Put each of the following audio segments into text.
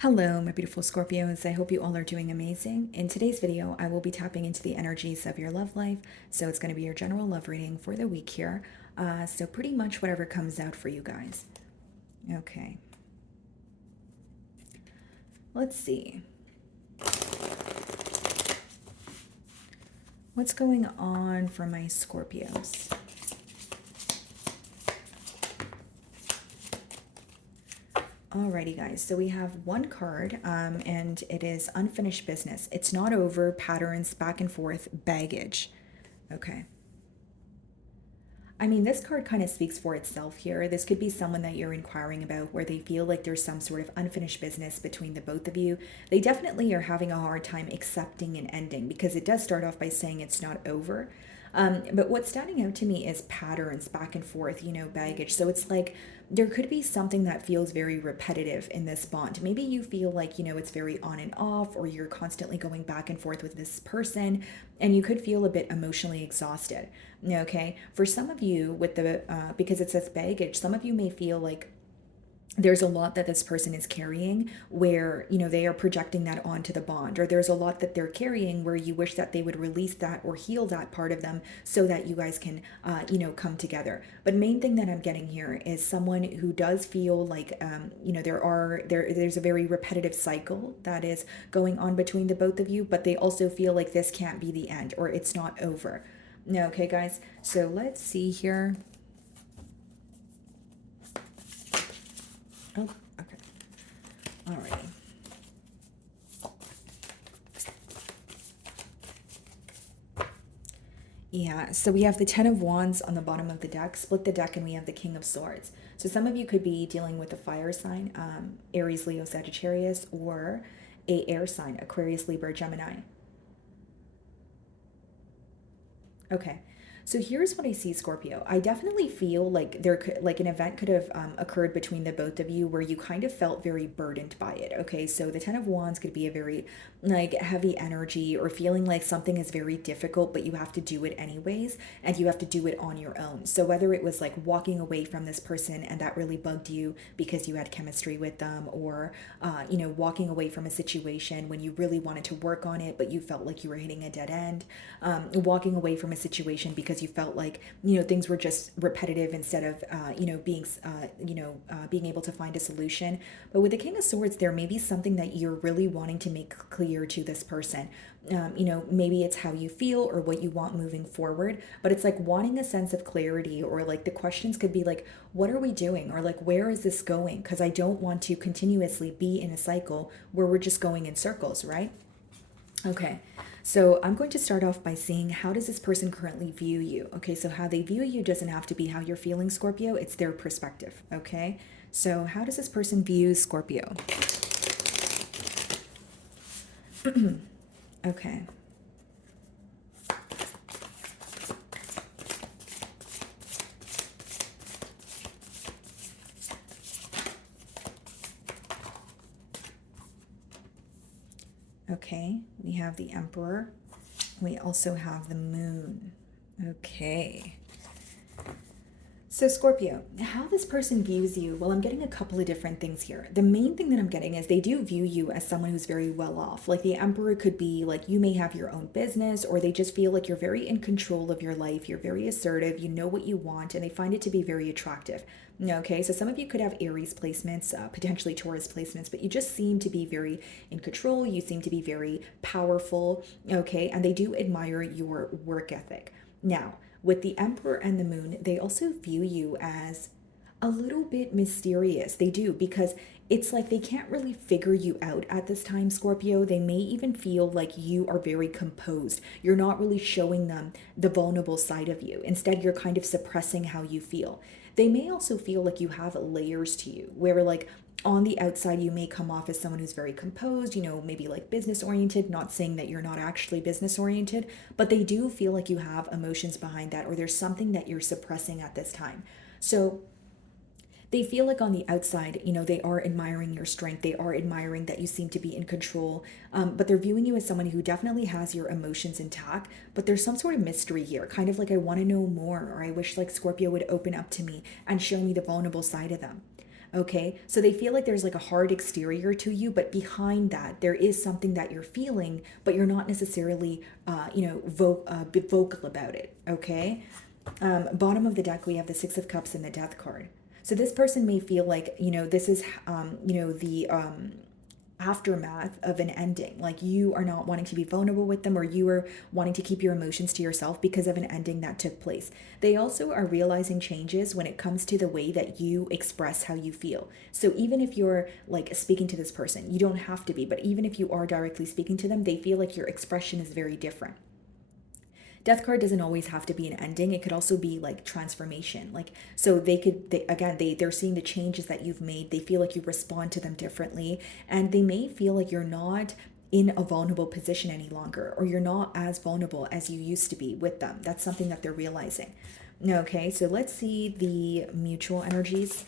Hello, my beautiful Scorpios. I hope you all are doing amazing. In today's video, I will be tapping into the energies of your love life. So it's going to be your general love reading for the week here. So pretty much whatever comes out for you guys. Okay. Let's see. What's going on for my Scorpios? Alrighty, guys. So we have one card, and it is unfinished business. It's not over, patterns, back and forth, baggage. Okay. I mean, this card kind of speaks for itself here. This could be someone that you're inquiring about where they feel like there's some sort of unfinished business between the both of you. They definitely are having a hard time accepting an ending because it does start off by saying it's not over. But what's standing out to me is patterns back and forth, baggage. So it's like there could be something that feels very repetitive in this bond. Maybe you feel like, it's very on and off, or you're constantly going back and forth with this person, and you could feel a bit emotionally exhausted. Okay. For some of you, with because it says baggage, some of you may feel like there's a lot that this person is carrying where they are projecting that onto the bond, or there's a lot that they're carrying where you wish that they would release that or heal that part of them so that you guys can come together. But main thing that I'm getting here is someone who does feel like there's a very repetitive cycle that is going on between the both of you, but they also feel like this can't be the end, or it's not over. No. Okay, guys, so let's see here. Oh, okay. Alrighty. Yeah, so we have the Ten of Wands on the bottom of the deck. Split the deck, and we have the King of Swords. So some of you could be dealing with a fire sign, Aries, Leo, Sagittarius, or a air sign, Aquarius, Libra, Gemini. Okay. So here's what I see, Scorpio. I definitely feel like there could, like an event could have occurred between the both of you where you kind of felt very burdened by it. Okay. So the Ten of Wands could be a very like heavy energy, or feeling like something is very difficult, but you have to do it anyways, and you have to do it on your own. So whether it was like walking away from this person and that really bugged you because you had chemistry with them, or, walking away from a situation when you really wanted to work on it, but you felt like you were hitting a dead end, walking away from a situation because you felt like things were just repetitive instead of being able to find a solution. But with the King of Swords, there may be something that you're really wanting to make clear to this person. Maybe it's how you feel or what you want moving forward, but it's like wanting a sense of clarity, or like the questions could be like, what are we doing, or like, where is this going? Because I don't want to continuously be in a cycle where we're just going in circles, right? Okay, so I'm going to start off by seeing, how does this person currently view you? Okay, so how they view you doesn't have to be how you're feeling, Scorpio. It's their perspective, okay? So how does this person view Scorpio? Okay. Okay, we have the Emperor. We also have the Moon. Okay. So Scorpio, how this person views you, well, I'm getting a couple of different things here. The main thing that I'm getting is they do view you as someone who's very well off. Like the Emperor could be like, you may have your own business, or they just feel like you're very in control of your life. You're very assertive, you know what you want, and they find it to be very attractive. Okay, so some of you could have Aries placements, potentially Taurus placements, but you just seem to be very in control. You seem to be very powerful, okay, and they do admire your work ethic. Now, with the Emperor and the Moon, they also view you as a little bit mysterious. They do, because it's like they can't really figure you out at this time, Scorpio. They may even feel like you are very composed. You're not really showing them the vulnerable side of you. Instead, you're kind of suppressing how you feel. They may also feel like you have layers to you, where like on the outside you may come off as someone who's very composed, maybe like business oriented, not saying that you're not actually business oriented, but they do feel like you have emotions behind that, or there's something that you're suppressing at this time. So they feel like on the outside, they are admiring your strength. They are admiring that you seem to be in control. But they're viewing you as someone who definitely has your emotions intact. But there's some sort of mystery here, kind of like, I want to know more, or I wish like Scorpio would open up to me and show me the vulnerable side of them. Okay, so they feel like there's like a hard exterior to you, but behind that, there is something that you're feeling, but you're not necessarily, vocal about it. Okay, bottom of the deck, we have the Six of Cups and the Death card. So this person may feel like, this is, the aftermath of an ending. Like you are not wanting to be vulnerable with them, or you are wanting to keep your emotions to yourself because of an ending that took place. They also are realizing changes when it comes to the way that you express how you feel. So even if you're like speaking to this person, you don't have to be, but even if you are directly speaking to them, they feel like your expression is very different. Death card doesn't always have to be an ending. It could also be like transformation. Like, so they're seeing the changes that you've made. They feel like you respond to them differently, and they may feel like you're not in a vulnerable position any longer, or you're not as vulnerable as you used to be with them. That's something that they're realizing. Okay, so let's see the mutual energies.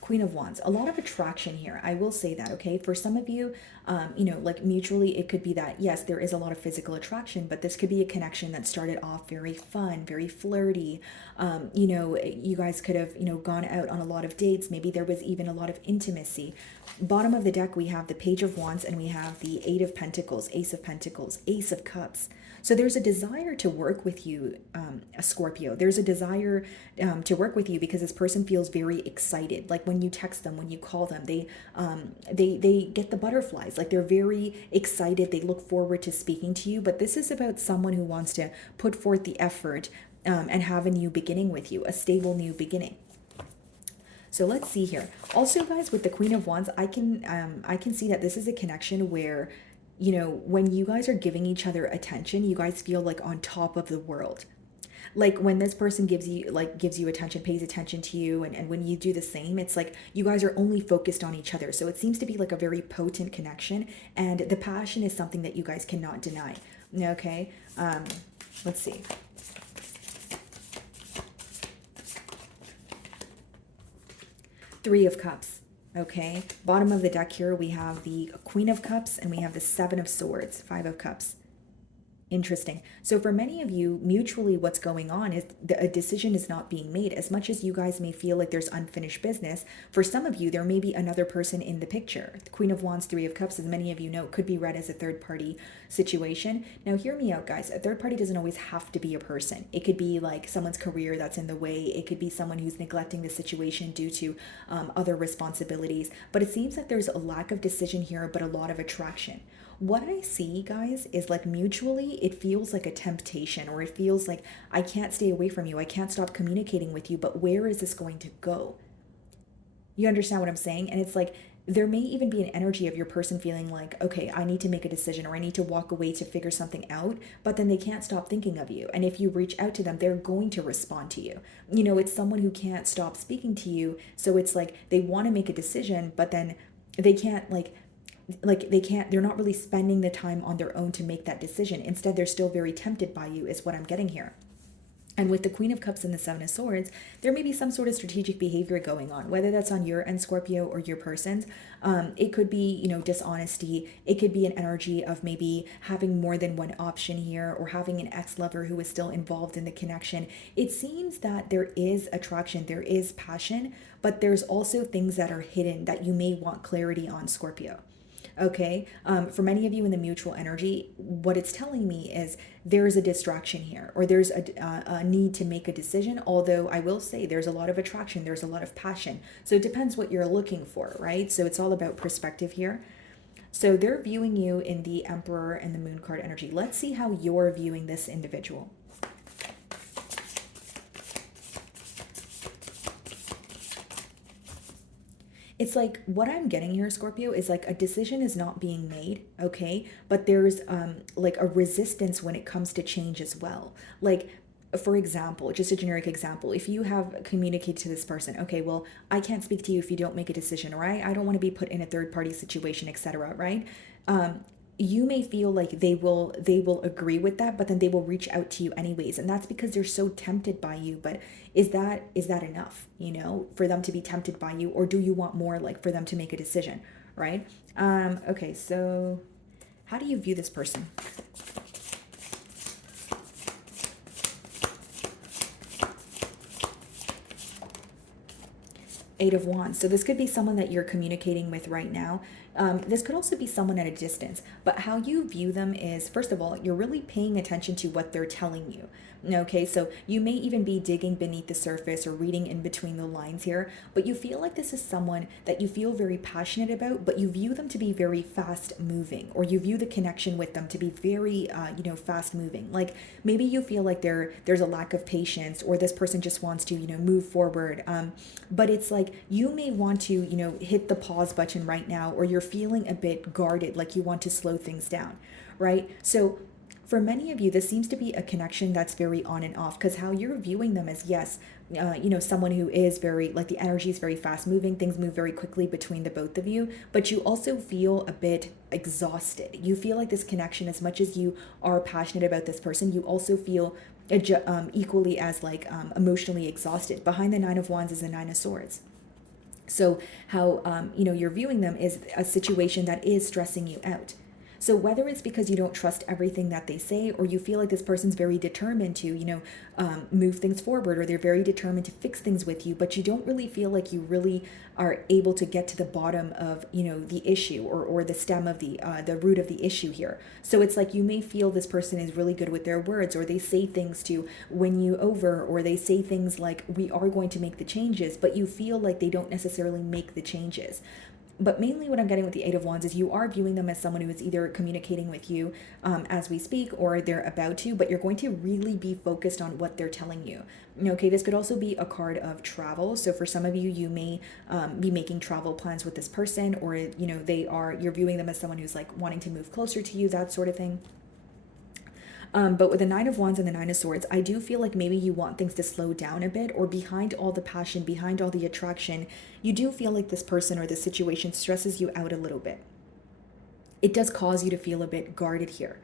Queen of Wands, a lot of attraction here. I will say that, okay? For some of you, like mutually, it could be that, yes, there is a lot of physical attraction, but this could be a connection that started off very fun, very flirty. You guys could have, gone out on a lot of dates. Maybe there was even a lot of intimacy. Bottom of the deck, we have the Page of Wands, and we have the Eight of Pentacles, Ace of Pentacles, Ace of Cups. So there's a desire to work with you, a Scorpio. There's a desire to work with you because this person feels very excited. Like when you text them, when you call them, they get the butterflies. Like they're very excited. They look forward to speaking to you. But this is about someone who wants to put forth the effort and have a new beginning with you, a stable new beginning. So let's see here. Also, guys, with the Queen of Wands, I can see that this is a connection where, when you guys are giving each other attention, you guys feel like on top of the world. Like when this person gives you attention, pays attention to you, and when you do the same, it's like you guys are only focused on each other. So it seems to be like a very potent connection, and the passion is something that you guys cannot deny. Okay, let's see. Three of Cups. Okay, bottom of the deck here, we have the Queen of Cups and we have the Seven of Swords, Five of Cups. Interesting. So for many of you, mutually what's going on is a decision is not being made. As much as you guys may feel like there's unfinished business, for some of you, there may be another person in the picture. The Queen of Wands, Three of Cups, as many of you know, could be read as a third party situation. Now hear me out, guys. A third party doesn't always have to be a person. It could be like someone's career that's in the way. It could be someone who's neglecting the situation due to other responsibilities. But it seems that there's a lack of decision here, but a lot of attraction. What I see, guys, is like mutually, it feels like a temptation, or it feels like I can't stay away from you. I can't stop communicating with you, but where is this going to go? You understand what I'm saying? And it's like, there may even be an energy of your person feeling like, okay, I need to make a decision, or I need to walk away to figure something out, but then they can't stop thinking of you. And if you reach out to them, they're going to respond to you. It's someone who can't stop speaking to you. So it's like they want to make a decision, but then they can't they're not really spending the time on their own to make that decision. Instead, they're still very tempted by you, is what I'm getting here. And with the Queen of Cups and the Seven of Swords, there may be some sort of strategic behavior going on, whether that's on your end, Scorpio, or your person's. It could be, dishonesty. It could be an energy of maybe having more than one option here, or having an ex-lover who is still involved in the connection. It seems that there is attraction, there is passion, but there's also things that are hidden that you may want clarity on, Scorpio. Okay, for many of you in the mutual energy, what it's telling me is there's a distraction here, or there's a need to make a decision. Although I will say there's a lot of attraction, there's a lot of passion. So it depends what you're looking for, right? So it's all about perspective here. So they're viewing you in the Emperor and the Moon card energy. Let's see how you're viewing this individual. It's like what I'm getting here, Scorpio, is like a decision is not being made, okay? But there's like a resistance when it comes to change as well. Like, for example, just a generic example, if you have communicated to this person, okay, well, I can't speak to you if you don't make a decision, or I don't want to be put in a third party situation, etc., right? You may feel like they will agree with that, but then they will reach out to you anyways, and that's because they're so tempted by you. But is that enough, for them to be tempted by you, or do you want more, like for them to make a decision, right? Okay, so how do you view this person? Eight of Wands. So this could be someone that you're communicating with right now. This could also be someone at a distance. But how you view them is, first of all, you're really paying attention to what they're telling you. Okay, so you may even be digging beneath the surface or reading in between the lines here, but you feel like this is someone that you feel very passionate about, but you view them to be very fast moving, or you view the connection with them to be very, fast moving. Like maybe you feel like there's a lack of patience, or this person just wants to, move forward. But it's like you may want to, hit the pause button right now, or you're feeling a bit guarded, like you want to slow things down, right? So for many of you, this seems to be a connection that's very on and off, because how you're viewing them is, yes, someone who is very, like, the energy is very fast moving, things move very quickly between the both of you, but you also feel a bit exhausted. You feel like this connection, as much as you are passionate about this person, you also feel equally as emotionally exhausted. Behind the Nine of Wands is the Nine of Swords. So how you're viewing them is a situation that is stressing you out. So whether it's because you don't trust everything that they say, or you feel like this person's very determined to, move things forward, or they're very determined to fix things with you, but you don't really feel like you really are able to get to the bottom of, the issue, or the stem of the root of the issue here. So it's like you may feel this person is really good with their words, or they say things to win you over, or they say things like, we are going to make the changes, but you feel like they don't necessarily make the changes. But mainly what I'm getting with the Eight of Wands is you are viewing them as someone who is either communicating with you as we speak, or they're about to, but you're going to really be focused on what they're telling you. Okay, this could also be a card of travel. So for some of you, you may be making travel plans with this person, or, you're viewing them as someone who's like wanting to move closer to you, that sort of thing. But with the Nine of Wands and the Nine of Swords, I do feel like maybe you want things to slow down a bit, or behind all the passion, behind all the attraction, you do feel like this person or this situation stresses you out a little bit. It does cause you to feel a bit guarded here.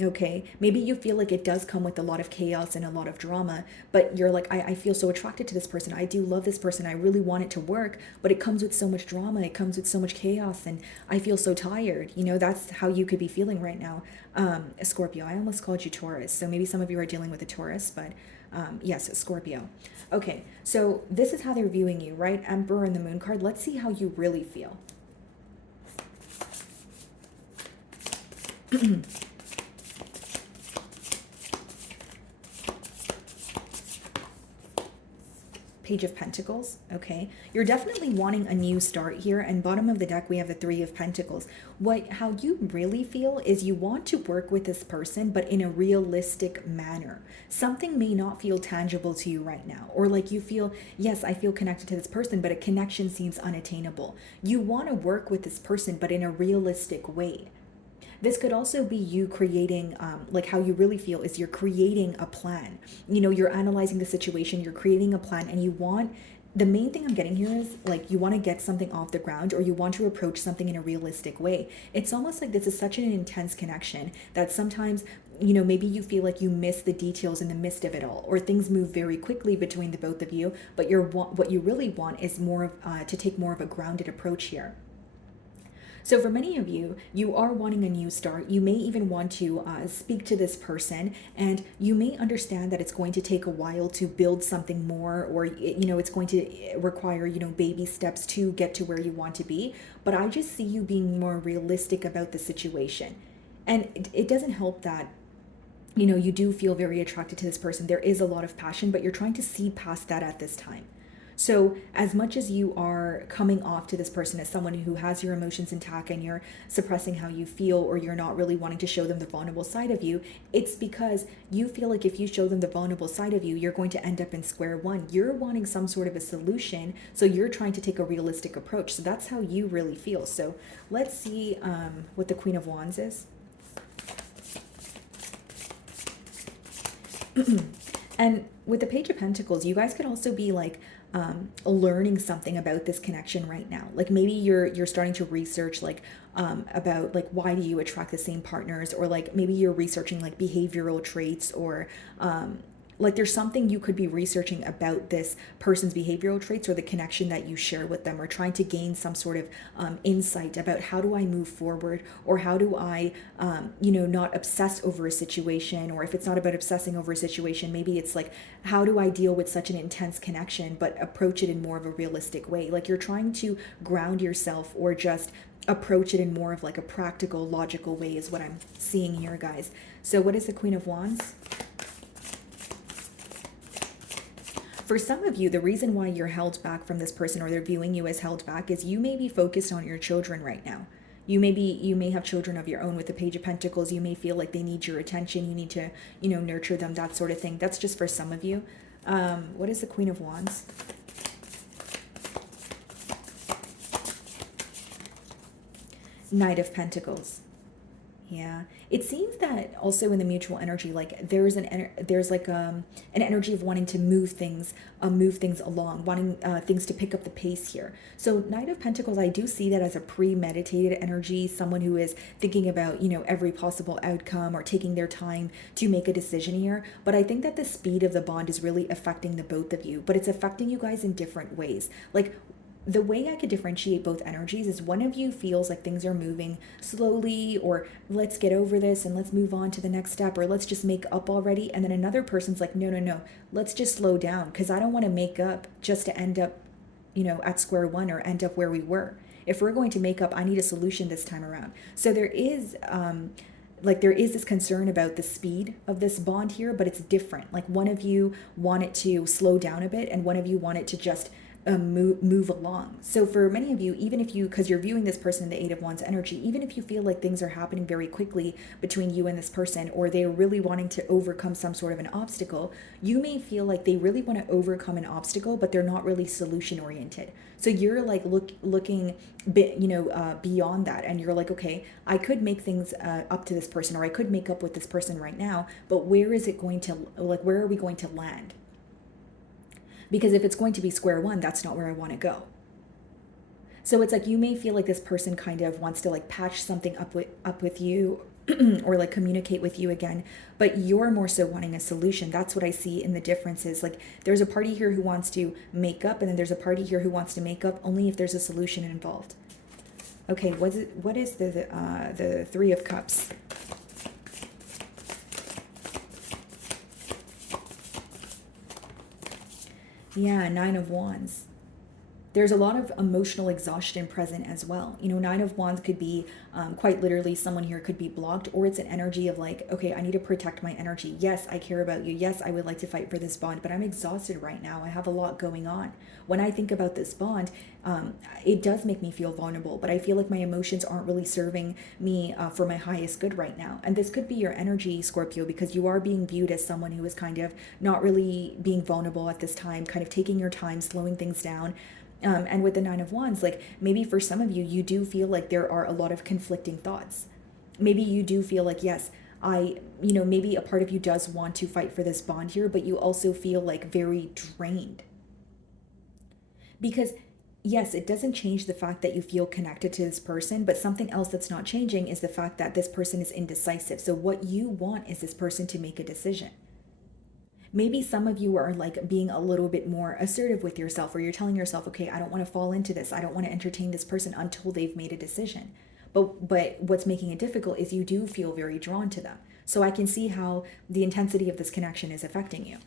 Okay, maybe you feel like it does come with a lot of chaos and a lot of drama, but you're like, I feel so attracted to this person. I do love this person. I really want it to work, but it comes with so much drama. It comes with so much chaos, and I feel so tired. That's how you could be feeling right now. Scorpio, I almost called you Taurus. So maybe some of you are dealing with a Taurus, but yes, Scorpio. Okay, so this is how they're viewing you, right? Emperor and the Moon card. Let's see how you really feel. Page of Pentacles. Okay, you're definitely wanting a new start here, and bottom of the deck we have the Three of Pentacles. How you really feel is you want to work with this person, but in a realistic manner. Something may not feel tangible to you right now, or like you feel, yes, I feel connected to this person, but a connection seems unattainable. You want to work with this person, but in a realistic way. This could also be you creating, how you really feel is you're creating a plan. You're analyzing the situation, you're creating a plan, and the main thing I'm getting here is like you want to get something off the ground, or you want to approach something in a realistic way. It's almost like this is such an intense connection that sometimes, maybe you feel like you miss the details in the midst of it all, or things move very quickly between the both of you, but what you really want is more of to take more of a grounded approach here. So for many of you, you are wanting a new start. You may even want to speak to this person, and you may understand that it's going to take a while to build something more, or it's going to require baby steps to get to where you want to be. But I just see you being more realistic about the situation, and it doesn't help that you do feel very attracted to this person. There is a lot of passion, but you're trying to see past that at this time. So as much as you are coming off to this person as someone who has your emotions intact, and you're suppressing how you feel, or you're not really wanting to show them the vulnerable side of you, it's because you feel like if you show them the vulnerable side of you, you're going to end up in square one. You're wanting some sort of a solution, so you're trying to take a realistic approach. So that's how you really feel. So let's see what the Queen of Wands is. And with the Page of Pentacles, you guys could also be like learning something about this connection right now. Like maybe you're starting to research about why do you attract the same partners, or like maybe you're researching like behavioral traits, or like there's something you could be researching about this person's behavioral traits or the connection that you share with them, or trying to gain some sort of insight about how do I move forward, or how do I not obsess over a situation, or if it's not about obsessing over a situation, maybe it's like, how do I deal with such an intense connection but approach it in more of a realistic way? Like you're trying to ground yourself, or just approach it in more of like a practical, logical way is what I'm seeing here, guys. So what is the Queen of Wands? For some of you, the reason why you're held back from this person, or they're viewing you as held back, is you may be focused on your children right now. You may have children of your own with the Page of Pentacles. You may feel like they need your attention. You need to, nurture them, that sort of thing. That's just for some of you. What is the Queen of Wands? Knight of Pentacles. Yeah, it seems that also in the mutual energy, like there's an energy of wanting to move things along, wanting things to pick up the pace here. So Knight of Pentacles, I do see that as a premeditated energy, someone who is thinking about every possible outcome, or taking their time to make a decision here. But I think that the speed of the bond is really affecting the both of you, but it's affecting you guys in different ways. Like, the way I could differentiate both energies is one of you feels like things are moving slowly, or let's get over this and let's move on to the next step, or let's just make up already. And then another person's like, no, let's just slow down, because I don't want to make up just to end up, at square one, or end up where we were. If we're going to make up, I need a solution this time around. So there is this concern about the speed of this bond here, but it's different. Like one of you want it to slow down a bit, and one of you want it to just move along. So for many of you, even if because you're viewing this person in the Eight of Wands energy, even if you feel like things are happening very quickly between you and this person, or they're really wanting to overcome some sort of an obstacle, you may feel like they really want to overcome an obstacle, but they're not really solution oriented. So you're like looking beyond that, and you're like, okay, I could make things up to this person, or I could make up with this person right now, but where are we going to land? Because if it's going to be square one, that's not where I want to go. So it's like you may feel like this person kind of wants to like patch something up with you or like communicate with you again, but you're more so wanting a solution. That's what I see in the differences. Like there's a party here who wants to make up, and then there's a party here who wants to make up only if there's a solution involved. Okay, what is the Three of Cups? Yeah, Nine of Wands. There's a lot of emotional exhaustion present as well. Nine of Wands could be quite literally someone here could be blocked, or it's an energy of like, okay, I need to protect my energy. Yes, I care about you. Yes, I would like to fight for this bond, but I'm exhausted right now. I have a lot going on. When I think about this bond, it does make me feel vulnerable, but I feel like my emotions aren't really serving me for my highest good right now. And this could be your energy, Scorpio, because you are being viewed as someone who is kind of not really being vulnerable at this time, kind of taking your time, slowing things down. And with the Nine of Wands, like maybe for some of you, you do feel like there are a lot of conflicting thoughts. Maybe you do feel like, yes, maybe a part of you does want to fight for this bond here, but you also feel like very drained. Because yes, it doesn't change the fact that you feel connected to this person, but something else that's not changing is the fact that this person is indecisive. So what you want is this person to make a decision. Maybe some of you are like being a little bit more assertive with yourself, or you're telling yourself, okay, I don't want to fall into this. I don't want to entertain this person until they've made a decision. But what's making it difficult is you do feel very drawn to them. So I can see how the intensity of this connection is affecting you.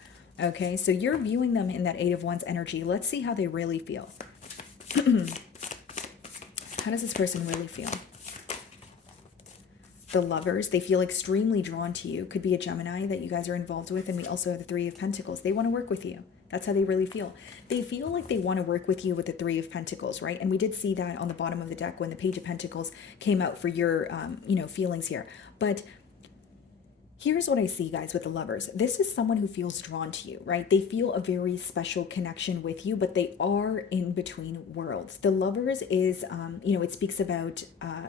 Okay, so you're viewing them in that Eight of Wands energy. Let's see how they really feel. How does this person really feel? The Lovers, they feel extremely drawn to you. Could be a Gemini that you guys are involved with. And we also have the Three of Pentacles. They want to work with you. That's how they really feel. They feel like they want to work with you with the Three of Pentacles, right? And we did see that on the bottom of the deck when the Page of Pentacles came out for your, feelings here. But here's what I see, guys, with the Lovers. This is someone who feels drawn to you, right? They feel a very special connection with you, but they are in between worlds. The Lovers is, it speaks about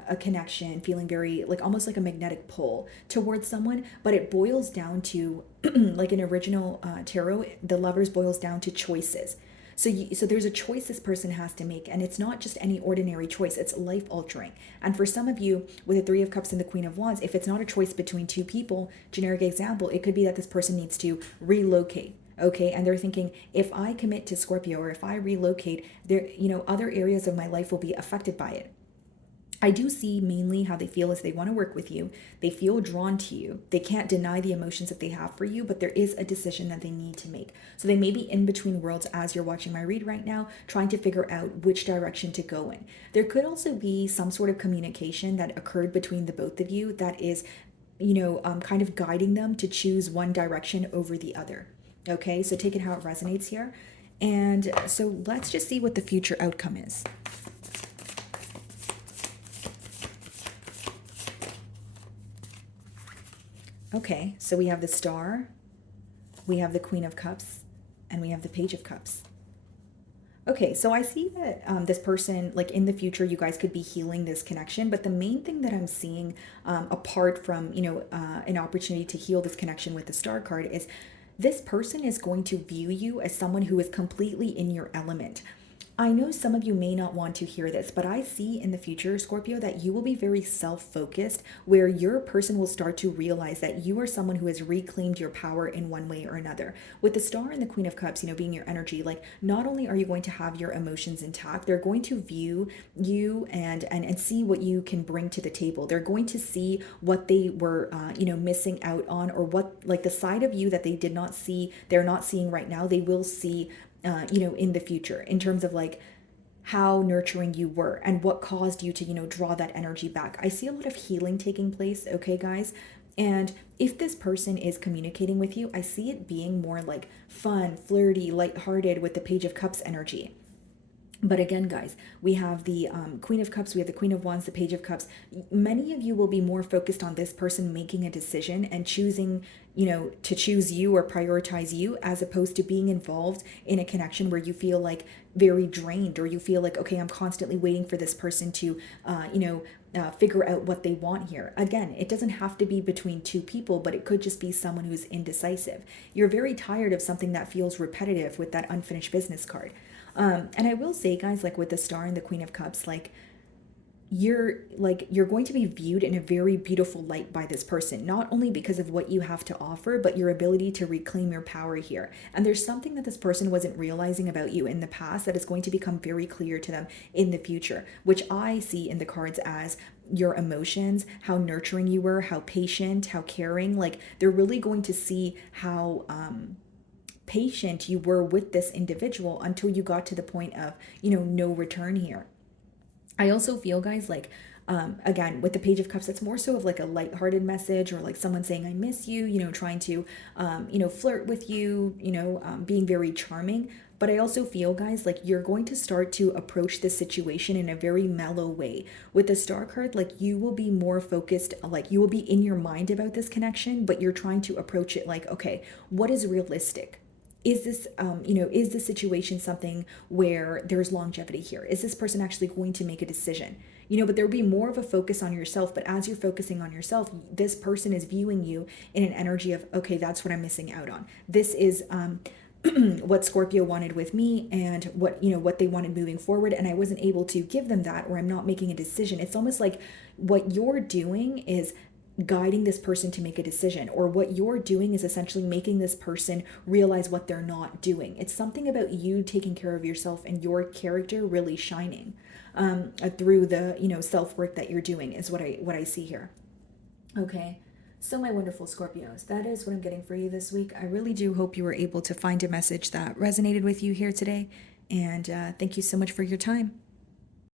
a connection, feeling very, like almost like a magnetic pull towards someone, but it boils down to, like an original tarot, the Lovers boils down to choices. So there's a choice this person has to make, and it's not just any ordinary choice, it's life altering. And for some of you, with the Three of Cups and the Queen of Wands, if it's not a choice between two people, generic example, it could be that this person needs to relocate. Okay, and they're thinking, if I commit to Scorpio, or if I relocate, there, other areas of my life will be affected by it. I do see mainly how they feel is they want to work with you. They feel drawn to you. They can't deny the emotions that they have for you, but there is a decision that they need to make. So they may be in between worlds as you're watching my read right now, trying to figure out which direction to go in. There could also be some sort of communication that occurred between the both of you that is, kind of guiding them to choose one direction over the other. Okay, so take it how it resonates here. And so let's just see what the future outcome is. Okay, so we have the Star, we have the Queen of Cups, and we have the Page of Cups. Okay, so I see that this person, like in the future, you guys could be healing this connection. But the main thing that I'm seeing, apart from, an opportunity to heal this connection with the Star card, is this person is going to view you as someone who is completely in your element. I know some of you may not want to hear this, but I see in the future, Scorpio, that you will be very self-focused, where your person will start to realize that you are someone who has reclaimed your power in one way or another. With the Star and the Queen of Cups, being your energy, like not only are you going to have your emotions intact, they're going to view you and see what you can bring to the table. They're going to see what they were, missing out on, or what, like the side of you that they did not see, they're not seeing right now, they will see in the future, in terms of like how nurturing you were and what caused you to, draw that energy back. I see a lot of healing taking place, okay, guys? And if this person is communicating with you, I see it being more like fun, flirty, lighthearted with the Page of Cups energy. But again, guys, we have the Queen of Cups, we have the Queen of Wands, the Page of Cups. Many of you will be more focused on this person making a decision and choosing, to choose you or prioritize you, as opposed to being involved in a connection where you feel like very drained, or you feel like, okay, I'm constantly waiting for this person to, figure out what they want here. Again, it doesn't have to be between two people, but it could just be someone who's indecisive. You're very tired of something that feels repetitive with that unfinished business card. And I will say, guys, like with the Star and the Queen of Cups, you're going to be viewed in a very beautiful light by this person, not only because of what you have to offer, but your ability to reclaim your power here. And there's something that this person wasn't realizing about you in the past that is going to become very clear to them in the future, which I see in the cards as your emotions, how nurturing you were, how patient, how caring. Like they're really going to see how patient you were with this individual until you got to the point of, no return here. I also feel, guys, like, again, with the Page of Cups, it's more so of like a lighthearted message, or like someone saying, I miss you, trying to, flirt with you, being very charming. But I also feel, guys, like you're going to start to approach this situation in a very mellow way. With the Star card, like you will be more focused, like you will be in your mind about this connection, but you're trying to approach it like, okay, what is realistic? Is this, is the situation something where there's longevity here? Is this person actually going to make a decision? But there'll be more of a focus on yourself. But as you're focusing on yourself, this person is viewing you in an energy of, okay, that's what I'm missing out on. This is what Scorpio wanted with me, and what they wanted moving forward. And I wasn't able to give them that, or I'm not making a decision. It's almost like what you're doing is guiding this person to make a decision, or what you're doing is essentially making this person realize what they're not doing. It's something about you taking care of yourself and your character really shining through the self-work that you're doing, is what I see here. Okay, so my wonderful Scorpios, that is what I'm getting for you this week. I really do hope you were able to find a message that resonated with you here today, and thank you so much for your time.